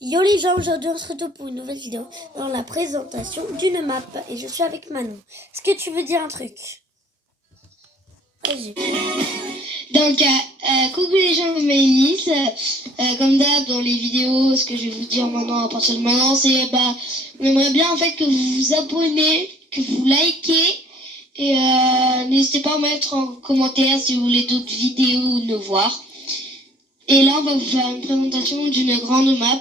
Yo les gens, aujourd'hui on se retrouve pour une nouvelle vidéo dans la présentation d'une map et je suis avec Manon. Est-ce que tu veux dire un truc? Vas-y. Donc, coucou les gens, Maëlys. Comme d'hab dans les vidéos, ce que je vais vous dire maintenant à partir de maintenant, c'est on aimerait bien en fait que vous vous abonnez, que vous likez et n'hésitez pas à mettre en commentaire si vous voulez d'autres vidéos nous voir. Et là, on va vous faire une présentation d'une grande map.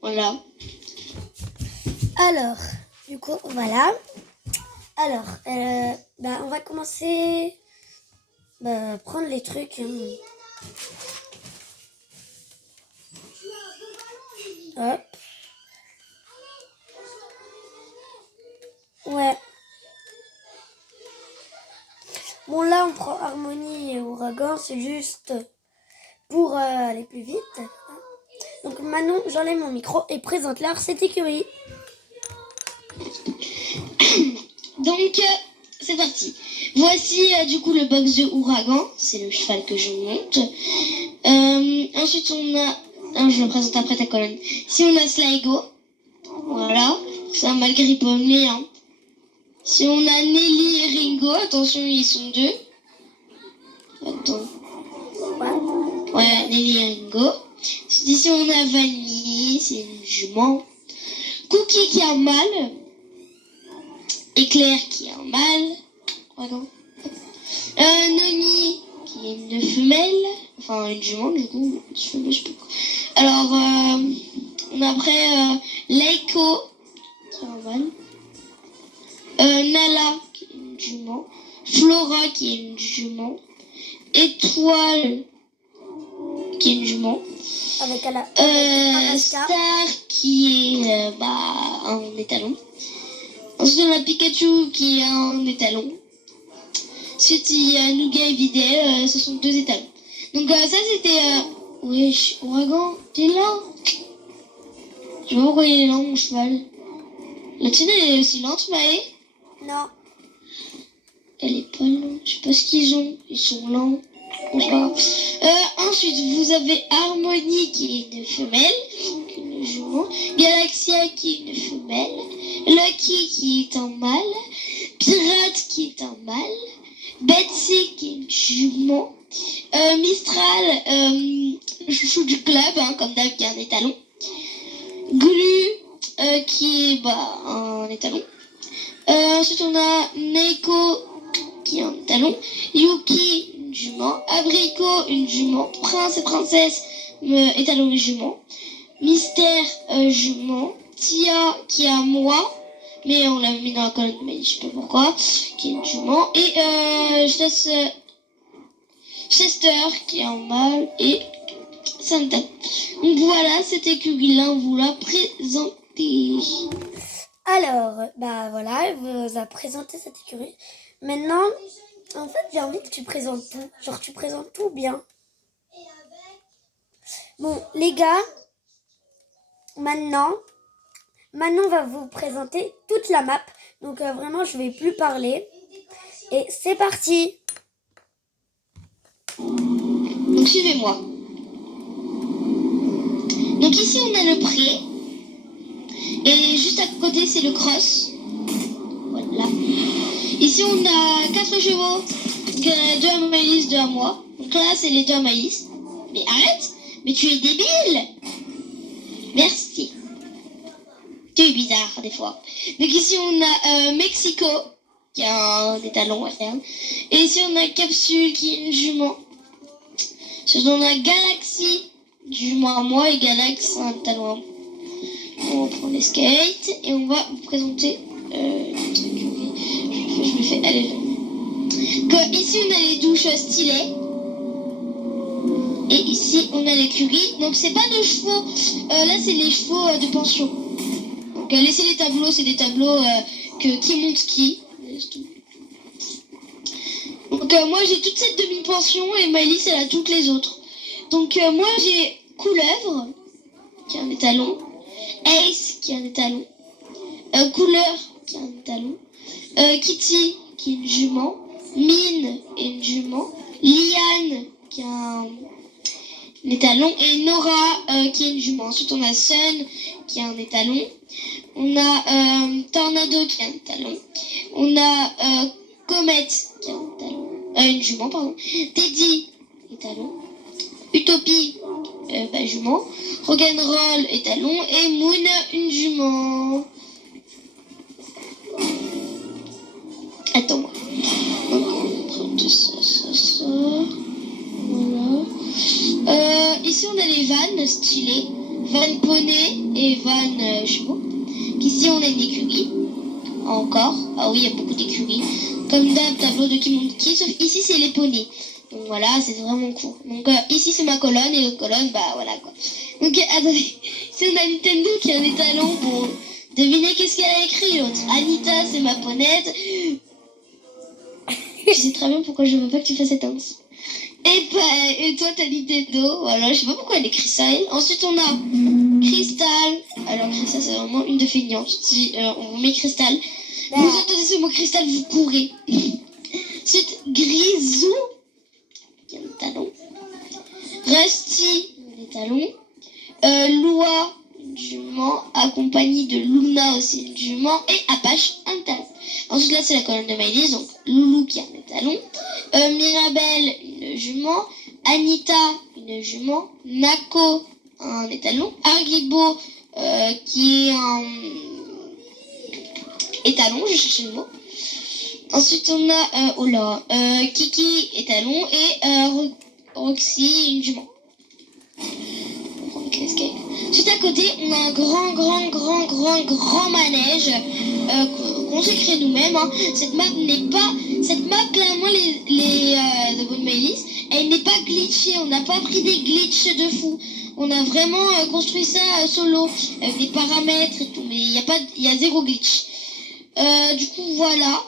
Voilà. Alors, du coup, voilà. Alors, on va commencer prendre les trucs. Hop. Ouais. Bon, là, on prend Harmonie et Ouragan, c'est juste pour aller plus vite. Donc, Manon, j'enlève mon micro et présente-leur cette écurie. Donc, c'est parti. Voici du coup le box de Ouragan. C'est le cheval que je monte. Ensuite, on a... je le présente après ta colonne. Si on a Sligo. Voilà. C'est un mal grippomé. Hein. Si on a Nelly et Ringo. Attention, ils sont deux. Attends. Ouais, Nelly et Ringo. Ici, on a Vanille. C'est une jument. Cookie qui a un mâle. Éclair qui a un mâle. Voilà. Noni qui est une femelle. Enfin, une jument, du coup. Je sais pas. Alors, on a après Leiko qui a un mâle. Nala qui est une jument. Flora qui est une jument. Étoile qui est une jument. Avec Alaska. Star qui est un étalon. Ensuite, on a Pikachu qui est un étalon. Ensuite, il y a Nougat et Videl, ce sont deux étalons. Donc ça, c'était... Wesh, Ouragan, t'es là? Je vois pourquoi il est lent, mon cheval. La tienne, elle est aussi lente, Maë? Non. Elle est pas lente, je sais pas ce qu'ils ont. Ils sont lents. Bon, c'est pas grave. Ensuite, vous avez Harmonie qui est une femelle, une jument. Galaxia qui est une femelle. Lucky qui est un mâle. Pirate qui est un mâle. Betsy qui est une jument. Mistral, chouchou du club, hein, comme d'hab, qui est un étalon. Glu qui est un étalon. Ensuite, on a Neko qui est un étalon. Yuki, une jument. Abricot, une jument. Prince et princesse, étalon et jument. Mystère, jument. Tia qui est un moi. Mais on l'a mis dans la colonne, mais je sais pas pourquoi. Qui est une jument. Et je laisse Chester qui est un mâle. Et Santa. Donc voilà, cette écurie-là, on vous l'a présentée. Alors, voilà, elle vous a présenté cette écurie. Maintenant, en fait, j'ai envie que tu présentes tout. Genre, tu présentes tout bien. Bon, les gars, maintenant, Manon va vous présenter toute la map. Donc, vraiment, je vais plus parler. Et c'est parti. Donc, suivez-moi. Donc, ici, on a le pré. Et juste à côté, c'est le cross. Voilà. Ici, on a 4 chevaux. Donc, 2 à Maëlys, 2 à moi. Donc là, c'est les 2 à Maëlys. Mais arrête! Mais tu es débile! Merci. Tu es bizarre, des fois. Donc ici, on a Mexico, qui a un étalon, regarde. Et ici, on a Capsule, qui est une jument. Ensuite, on a Galaxy, jument à moi, et Galax, un étalon à moi. On prend les skates et on va vous présenter je me fais aller. Ici on a les douches stylées et ici on a l'écurie. Donc c'est pas de chevaux, là c'est les chevaux de pension. Donc laissez les tableaux, c'est des tableaux qui montent qui. Donc moi j'ai toute cette demi-pension et Maëlys elle a toutes les autres. Donc moi j'ai Couleuvre qui est un étalon. Ace qui est un étalon. Couleur qui est un étalon. Kitty qui est une jument. Mine est une jument. Liane qui est un étalon, et Nora qui est une jument. Ensuite, on a Sun qui est un étalon. On a Tornado qui est un étalon. On a Comet qui est un étalon. Une jument, pardon. Teddy, étalon. Utopie, jument. Rock'n'Roll, étalon. Et Moon, une jument. Attends-moi. Donc, on va prendre ça. Voilà. Ici, on a les vannes stylées. Van poney et van chevaux. Ici, on a une écurie. Encore. Ah oui, il y a beaucoup d'écuries. Comme d'hab, tableau de qui monte qui. Sauf ici, c'est les poneys. Donc voilà, c'est vraiment cool. Donc ici, c'est ma colonne. Et l'autre colonne, bah voilà quoi. Donc attendez. Ici, on a Nintendo qui est un étalon. Bon, devinez qu'est-ce qu'elle a écrit l'autre. Anita, c'est ma ponette. Je sais très bien pourquoi je veux pas que tu fasses cette danse. Et toi, t'as Nintendo. Voilà, je sais pas pourquoi elle écrit ça. Elle. Ensuite, on a Crystal. Alors, Crystal, c'est vraiment une de feignante. Si on vous met Crystal, vous entendez ce mot Crystal, vous courez. Ensuite, Grisou, qui a un talon. Rusty, les talons. Lua, une jument, accompagnée de Luna aussi, une jument. Et Apache, un talon. Ensuite, là, c'est la colonne de Maëlys, donc Loulou qui a un talon. Mirabelle, une jument. Anita, une jument. Nako, un étalon. Haribo, qui est un étalon, je cherche le mot. Ensuite, on a Kiki, étalon. Et Roxy, une jument. Juste à côté, on a un grand manège qu'on s'est créé nous-mêmes. Hein. Cette map, clairement, The Bonne Maëlys, elle n'est pas glitchée. On n'a pas pris des glitches de fou. On a vraiment construit ça solo, avec des paramètres et tout. Mais il y a zéro glitch. Du coup, voilà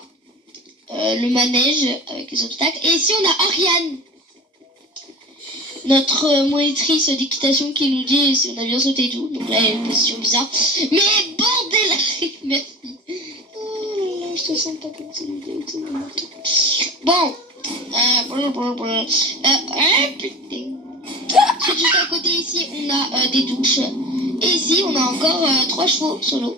le manège avec les obstacles. Et ici, on a Ariane, notre monitrice d'équitation, qui nous dit si on a bien sauté et tout. Donc là, il y a une position bizarre. Mais bordel, merci. Oh là là, je te sens pas comme ça. Bon. Putain. Juste à côté, ici, on a des douches. Et ici, on a encore 3 chevaux solo.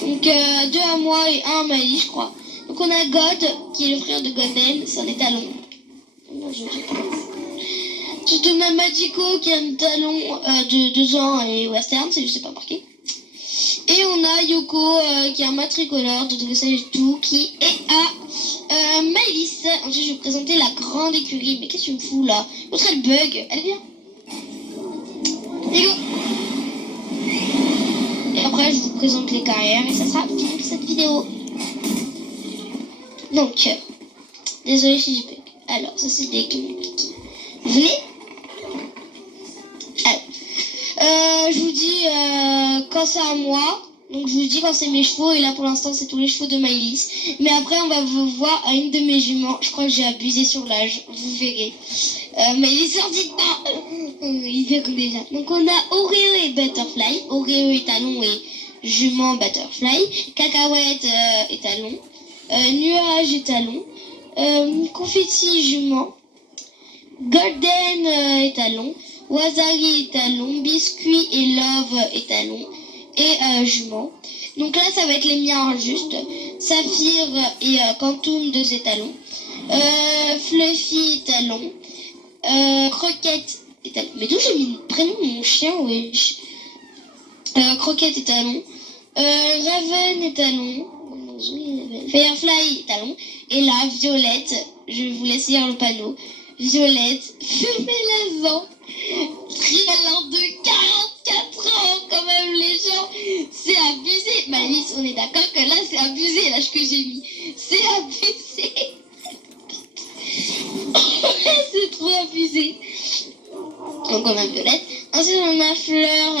Donc 2 à moi et 1 à Maëlys, je crois. Donc on a God, qui est le frère de Golden. C'est un étalon. Ensuite, on a Magico qui a un talon de 2 ans et western, c'est juste pas marqué. Et on a Yoko qui est un matricolore de dressage et tout, qui est à Maëlys. Ensuite, je vais vous présenter la grande écurie. Mais qu'est-ce que tu me fous là? L'autre elle bug, elle vient. Let's go. Et après, je vous présente les carrières et ça sera fini pour cette vidéo. Donc, désolé si je bug. Alors, ça c'est des clics. Vous venez? Je vous dis quand c'est à moi, donc je vous dis quand c'est mes chevaux, et là pour l'instant c'est tous les chevaux de Maëlys. Mais après on va vous voir à une de mes juments, je crois que j'ai abusé sur l'âge, vous verrez. Maëlys en dit pas, il verra déjà. Donc on a Oreo et Butterfly, Oreo étalon et jument Butterfly, Cacahuète étalon, Nuage étalon, Confetti jument, Golden étalon, Wazari étalon, Biscuit et Love étalon et jument. Donc là ça va être les miens juste. Saphir et Quantum 2 étalons. Fluffy étalon. Croquette étalon. Mais d'où j'ai mis le prénom de mon chien, wesh. Croquette étalon. Raven étalon. Firefly étalon. Et là, Violette. Je vais vous laisser lire le panneau. Violette, femelle avant, trial de 44 ans, quand même les gens, c'est abusé. Maëlys, on est d'accord que là c'est abusé, l'âge que j'ai mis, c'est abusé. C'est trop abusé. Donc on a Violette. Ensuite on a Fleur,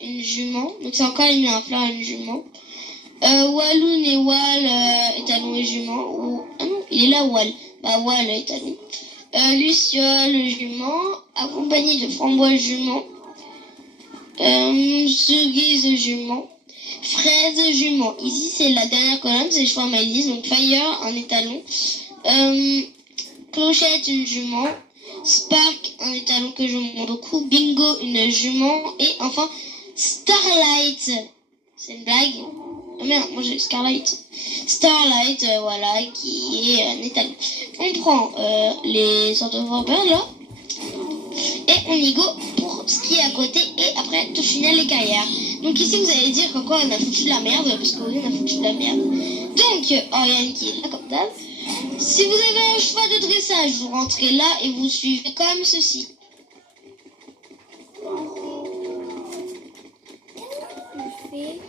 une jument, donc c'est encore il met un Fleur et une jument. Walloon et Wall, étalon et jument. Ah non, il est là Wall. Bah Wall, étalon. Luciole jument, accompagné de Framboise jument, cerise jument, fraise jument. Ici c'est la dernière colonne, c'est les choix Maëlys, donc Fire, un étalon, Clochette une jument, Spark, un étalon que je monte beaucoup. Bingo, une jument. Et enfin, Starlight. C'est une blague. Oh merde, moi j'ai Scarlight. Starlight, voilà, qui est un étalon. On prend les sortes de Warbirds là. Et on y go pour ce qui est à côté. Et après, tout final, les carrières. Donc ici, vous allez dire qu'en quoi on a foutu de la merde. Parce que oui, on a foutu de la merde. Donc, Oriane qui est là comme d'hab. Si vous avez un cheval de dressage, vous rentrez là et vous suivez comme ceci.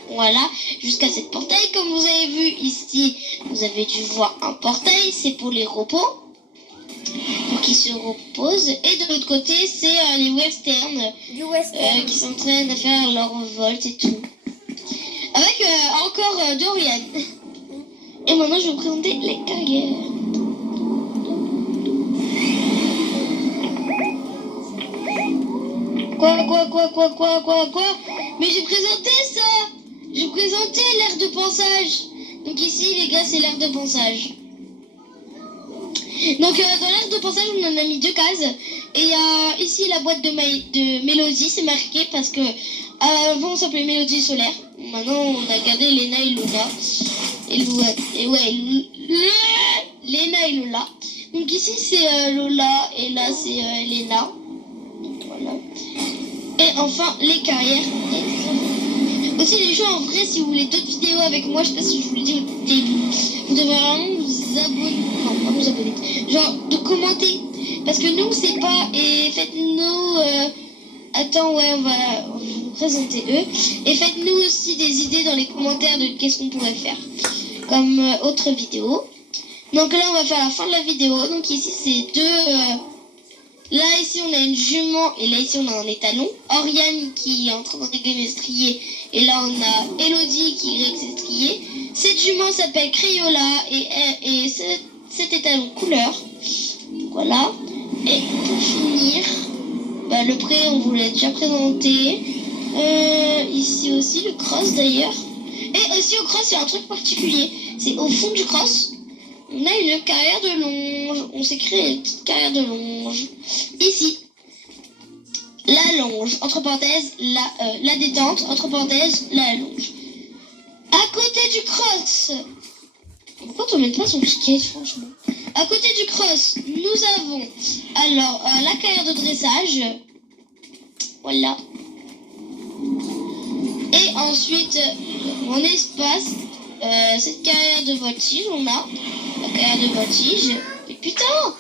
Voilà, jusqu'à cette portail. Comme vous avez vu ici, vous avez dû voir un portail. C'est pour les repos. Pour qu'ils se reposent. Et de l'autre côté, c'est les westerns qui sont en train de faire leur volte et tout. Avec encore Dorian. Et maintenant, je vais vous présenter les carrières. Quoi? Mais j'ai présenté ça. J'ai présenté l'aire de pensage. Donc ici, les gars, c'est l'aire de pensage. Donc dans l'aire de pensage, on en a mis 2 cases. Et il y a ici la boîte de Mélodie, c'est marqué parce que avant on s'appelait Mélodie solaire. Maintenant on a gardé Lena et Luna. Lena et Lola. Donc ici c'est Lola et là c'est Lena. Voilà. Et enfin les carrières. Aussi les jeux en vrai, si vous voulez d'autres vidéos avec moi, je sais pas si je vous l'ai dit au début, vous devrez vraiment vous abonner, non pas vous abonner, genre de commenter, parce que nous c'est pas, et faites-nous, attends ouais on va vous présenter eux, et faites-nous aussi des idées dans les commentaires de qu'est-ce qu'on pourrait faire, comme autre vidéo. Donc là on va faire la fin de la vidéo, donc ici c'est là ici on a une jument et là ici on a un étalon. Oriane qui est en train de régler les striés. Et là on a Elodie qui règle ses striés. Cette jument s'appelle Crayola et cet étalon couleur. Voilà. Et pour finir, le pré on vous l'a déjà présenté. Ici aussi le cross d'ailleurs. Et aussi au cross il y a un truc particulier. C'est au fond du cross. On a une carrière de longe. On s'est créé une petite carrière de longe. Ici, la longe, entre parenthèses, la détente, entre parenthèses, la longe. À côté du cross, pourquoi on ne met pas son skate, franchement? À côté du cross, nous avons alors la carrière de dressage. Voilà. Et ensuite, mon espace, cette carrière de voltige, on a la carrière de voltige. Mais putain!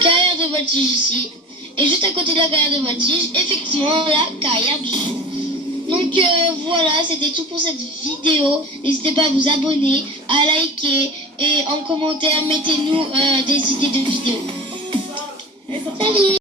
Carrière de voltige ici. Et juste à côté de la carrière de voltige, effectivement, la carrière du son. Donc voilà, c'était tout pour cette vidéo. N'hésitez pas à vous abonner, à liker et en commentaire, mettez-nous des idées de vidéos. Salut!